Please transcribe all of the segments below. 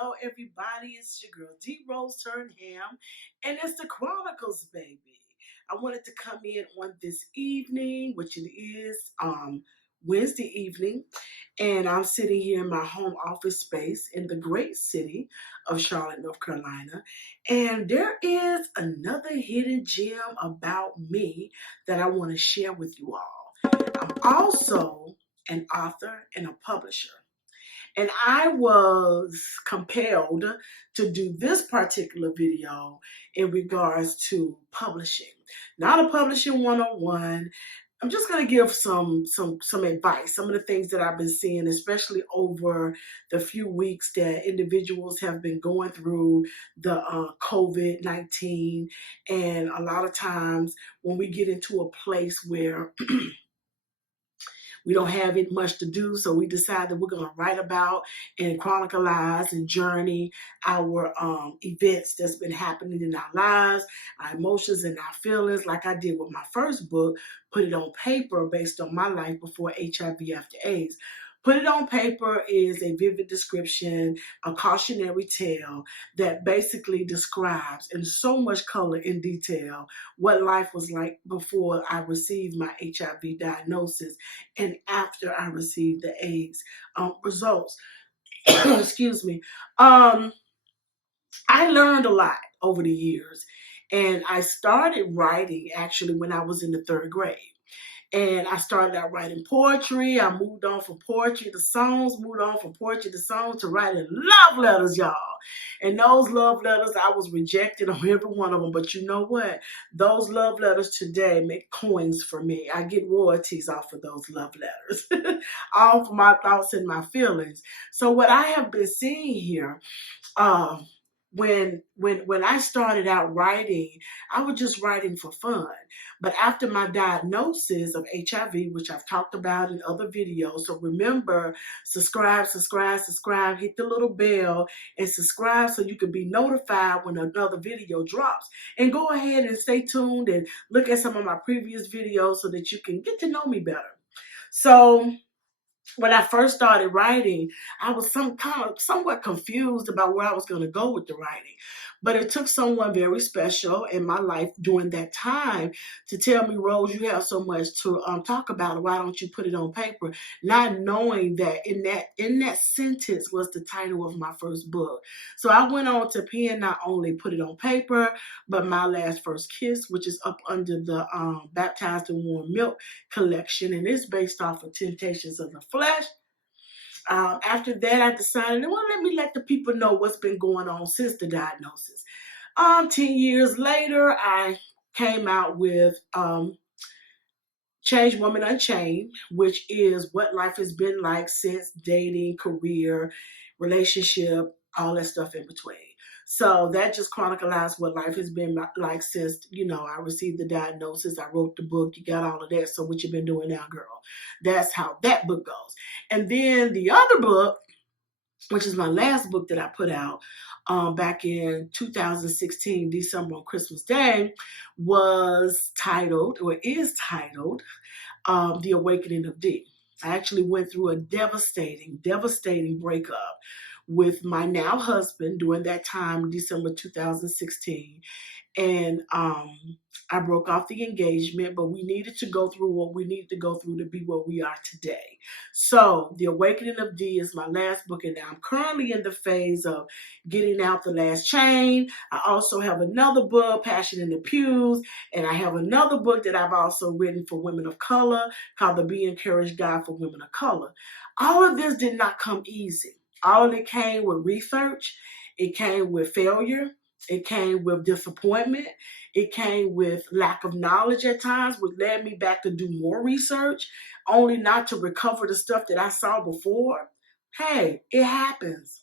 Hello, everybody. It's your girl, D Rose Turnham, and it's the Chronicles Baby. I wanted to come in on this evening, which it is Wednesday evening, and I'm sitting here in my home office space in the great city of Charlotte, North Carolina. And there is another hidden gem about me that I want to share with you all. I'm also an author and a publisher. And I was compelled to do this particular video in regards to publishing. Not a publishing 101. I'm just going to give some advice, some of the things that I've been seeing, especially over the few weeks that individuals have been going through the COVID-19. And a lot of times when we get into a place where we don't have it much to do, so we decide that we're going to write about and chronicleize and journey our events that's been happening in our lives, our emotions and our feelings, like I did with my first book, Put It on Paper, based on my life before HIV after AIDS. Put It on Paper is a vivid description, a cautionary tale that basically describes in so much color and detail what life was like before I received my HIV diagnosis and after I received the AIDS results. Excuse me. I learned a lot over the years, and I started writing actually when I was in the third grade. And I started out writing poetry. I moved on from poetry to songs, moved on from poetry to songs to writing love letters, y'all. And those love letters, I was rejected on every one of them. But you know what? Those love letters today make coins for me. I get royalties off of those love letters, all for my thoughts and my feelings. So what I have been seeing here, when I started out writing, I was just writing for fun. But after my diagnosis of HIV, which I've talked about in other videos, so remember, subscribe, hit the little bell and subscribe so you can be notified when another video drops. And go ahead and stay tuned and look at some of my previous videos so that you can get to know me better. So when I first started writing, I was somewhat confused about where I was going to go with the writing. But it took someone very special in my life during that time to tell me, Rose, you have so much to talk about. Why don't you put it on paper? Not knowing that in that sentence was the title of my first book. So I went on to pen not only Put It on Paper, but My Last First Kiss, which is up under the Baptized in Warm Milk collection, and it's based off of Temptations of the Flesh. After that, I decided, well, let the people know what's been going on since the diagnosis. 10 years later, I came out with Change Woman Unchained, which is what life has been like since dating, career, relationship, all that stuff in between. So that just chronicles what life has been like since, I received the diagnosis. I wrote the book. You got all of that. So what you been doing now, girl? That's how that book goes. And then the other book, which is my last book that I put out back in 2016, December on Christmas Day, is titled, The Awakening of D. I actually went through a devastating breakup with my now husband during that time, December 2016. And I broke off the engagement, but we needed to go through what we needed to go through to be where we are today. So The Awakening of D is my last book, and I'm currently in the phase of getting out the last chain. I also have another book, Passion in the Pews, and I have another book that I've also written for women of color called The Be Encouraged Guide for Women of Color. All of this did not come easy. All of it came with research. It came with failure. It came with disappointment. It came with lack of knowledge at times, which led me back to do more research, only not to recover the stuff that I saw before. Hey, it happens.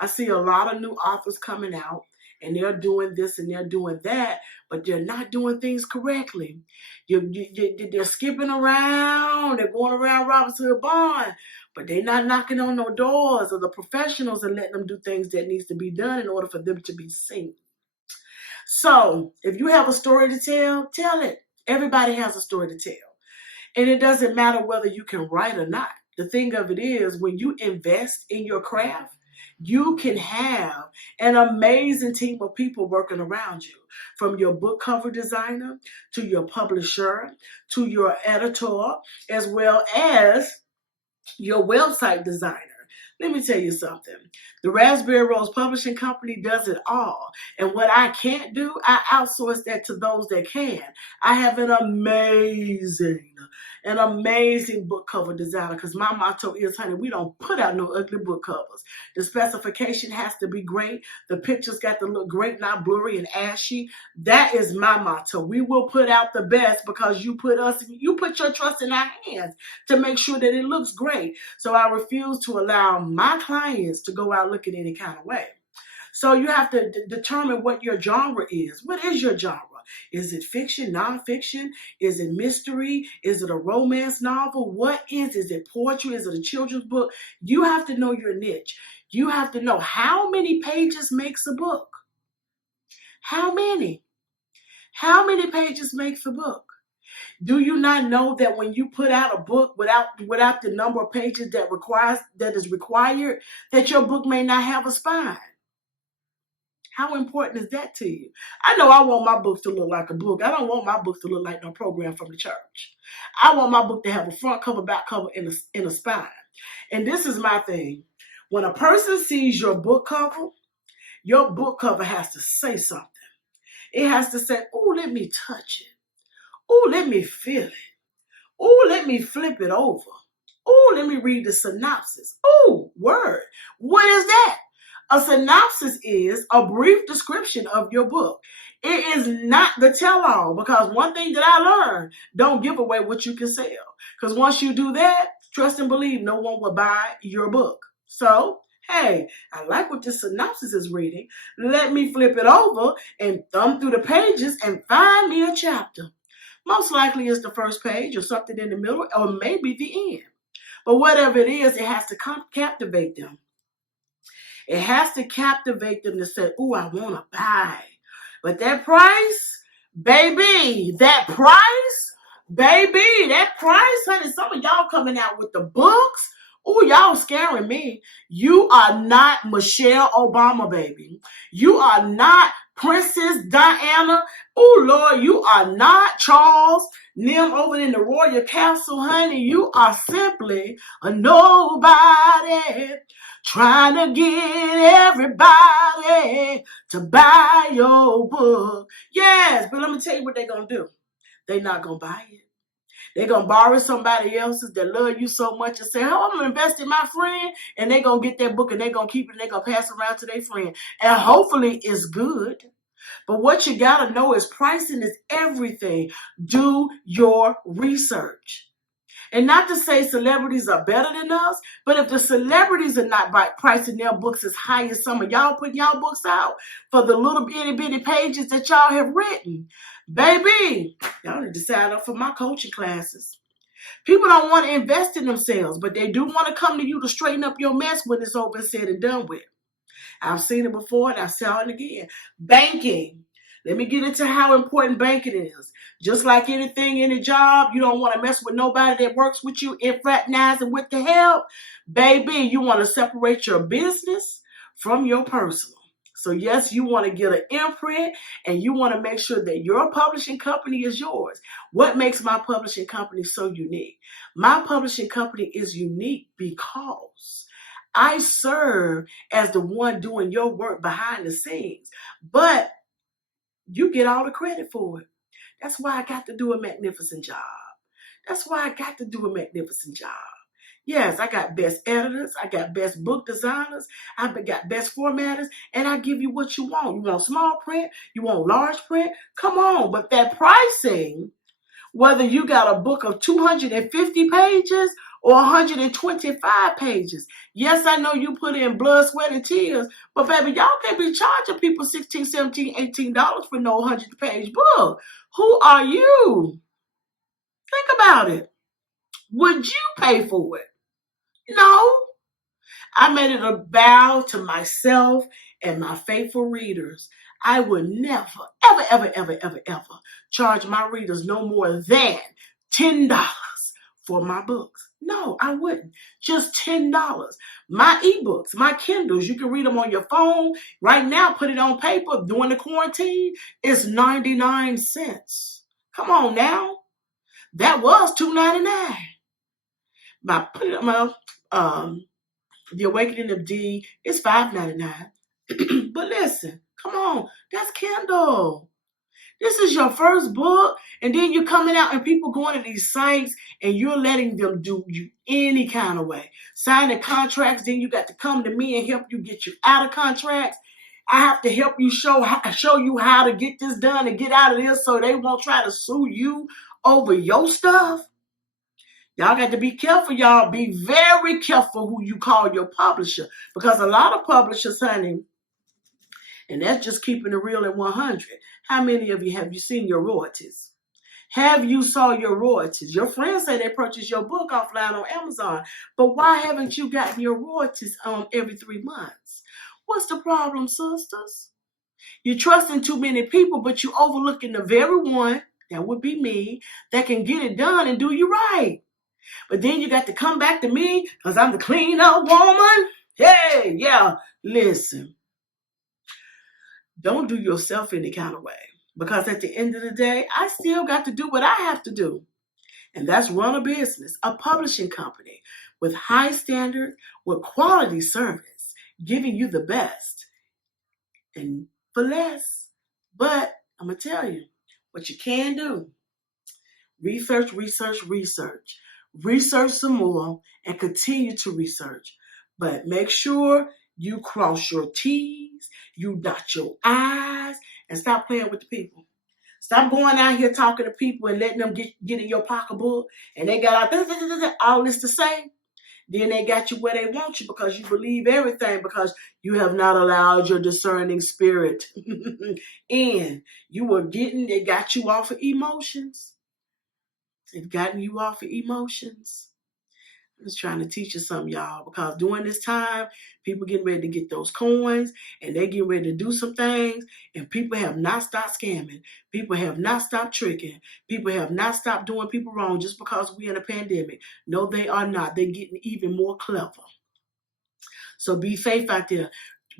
I see a lot of new authors coming out, and they're doing this and they're doing that, but they're not doing things correctly. They're skipping around. They're going around Robinson Hood Barn, but they're not knocking on no doors of the professionals and letting them do things that needs to be done in order for them to be seen. So if you have a story to tell it. Everybody has a story to tell. And it doesn't matter whether you can write or not. The thing of it is, when you invest in your craft, you can have an amazing team of people working around you, from your book cover designer to your publisher to your editor, as well as your website designer. Let me tell you something. The Raspberry Rose Publishing Company does it all. And what I can't do, I outsource that to those that can. I have an amazing book cover designer, because my motto is, honey, we don't put out no ugly book covers. The specification has to be great. The pictures got to look great, not blurry and ashy. That is my motto. We will put out the best because you put your trust in our hands to make sure that it looks great. So I refuse to allow my clients to go out looking any kind of way. So you have to determine what your genre is. What is your genre? Is it fiction, nonfiction? Is it mystery? Is it a romance novel? What is? Is it poetry? Is it a children's book? You have to know your niche. You have to know how many pages makes a book. How many? How many pages makes a book? Do you not know that when you put out a book without the number of pages that is required, that your book may not have a spine? How important is that to you? I know I want my book to look like a book. I don't want my book to look like no program from the church. I want my book to have a front cover, back cover, and a spine. And this is my thing. When a person sees your book cover has to say something. It has to say, oh, let me touch it. Oh, let me feel it. Oh, let me flip it over. Oh, let me read the synopsis. Oh, word. What is that? A synopsis is a brief description of your book. It is not the tell-all, because one thing that I learned, don't give away what you can sell. Because once you do that, trust and believe, no one will buy your book. So, hey, I like what this synopsis is reading. Let me flip it over and thumb through the pages and find me a chapter. Most likely it's the first page or something in the middle, or maybe the end. But whatever it is, it has to captivate them. It has to captivate them to say, oh, I want to buy. But that price, baby, honey, some of y'all coming out with the books. Oh, y'all scaring me. You are not Michelle Obama, baby. You are not Princess Diana. Oh, Lord, you are not Charles Nim over in the royal castle, honey. You are simply a nobody trying to get everybody to buy your book. Yes, but let me tell you what they're going to do. They're not going to buy it. They're going to borrow somebody else's that love you so much and say, oh, I'm going to invest in my friend. And they're going to get that book and they're going to keep it and they're going to pass it around to their friend. And hopefully it's good. But what you got to know is pricing is everything. Do your research. And not to say celebrities are better than us, but if the celebrities are not pricing their books as high as some of y'all putting y'all books out for the little bitty pages that y'all have written, baby, y'all need to sign up for my coaching classes. People don't want to invest in themselves, but they do want to come to you to straighten up your mess when it's over and said and done with. I've seen it before and I saw it again. Banking. Let me get into how important banking is. Just like anything in a job, you don't want to mess with nobody that works with you and fraternizing with the help. Baby, you want to separate your business from your personal. So yes, you want to get an imprint and you want to make sure that your publishing company is yours. What makes my publishing company so unique? My publishing company is unique because I serve as the one doing your work behind the scenes, but you get all the credit for it. That's why I got to do a magnificent job. Yes, I got best editors. I got best book designers. I've got best formatters. And I give you what you want. You want small print? You want large print? Come on. But that pricing, whether you got a book of 250 pages or 125 pages. Yes, I know you put in blood, sweat, and tears, but baby, y'all can't be charging people $16, $17, $18 for no 100-page book. Who are you? Think about it. Would you pay for it? No. I made it a vow to myself and my faithful readers. I would never, ever charge my readers no more than $10 for my books? No, I wouldn't. Just $10. My ebooks, my Kindles, you can read them on your phone. Right now, put it on paper during the quarantine, it's 99 cents. Come on now. That was $2.99. My The Awakening of D is $5.99. But listen, come on, that's Kindle. This is your first book, and then you're coming out and people going to these sites and you're letting them do you any kind of way. Signing contracts, then you got to come to me and help you get you out of contracts. I have to help you show you how to get this done and get out of this so they won't try to sue you over your stuff. Y'all got to be careful, y'all. Be very careful who you call your publisher, because a lot of publishers, honey, and that's just keeping it real at 100. How many of you have you seen your royalties? Have you saw your royalties? Your friends say they purchased your book offline on Amazon, but why haven't you gotten your royalties every 3 months? What's the problem, sisters? You're trusting too many people, but you're overlooking the very one, that would be me, that can get it done and do you right. But then you got to come back to me because I'm the clean up woman. Hey, yeah, listen. Don't do yourself any kind of way, because at the end of the day, I still got to do what I have to do. And that's run a business, a publishing company with high standards, with quality service, giving you the best and for less. But I'm going to tell you what you can do. Research, research, research. Research some more and continue to research. But make sure you cross your T's, you dot your I's, and stop playing with the people. Stop going out here talking to people and letting them get in your pocketbook and they got all this to say. Then they got you where they want you because you believe everything, because you have not allowed your discerning spirit in. They got you off of emotions. They've gotten you off of emotions. I'm just trying to teach you something, y'all, because during this time, people getting ready to get those coins and they getting ready to do some things, and people have not stopped scamming. People have not stopped tricking. People have not stopped doing people wrong just because we're in a pandemic. No, they are not. They're getting even more clever. So be safe out there.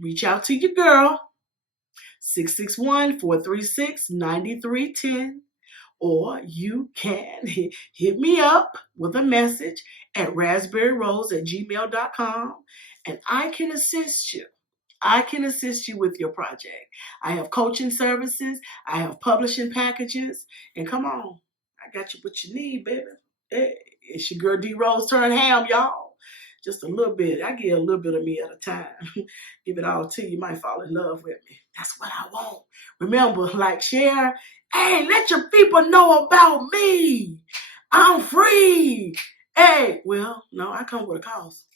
Reach out to your girl, 661-436-9310. Or you can hit me up with a message at raspberryrose@gmail.com, and I can assist you. I can assist you with your project. I have coaching services. I have publishing packages. And come on, I got you what you need, baby. Hey, it's your girl D Rose turn ham, y'all. Just a little bit. I give a little bit of me at a time. Give it all to you. You might fall in love with me. That's what I want. Remember, like, share. Hey, let your people know about me. I'm free. Hey, well, no, I come with a cost.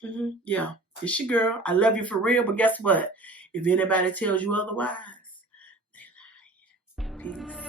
Yeah, it's your girl. I love you for real, but guess what? If anybody tells you otherwise, they lie. Peace.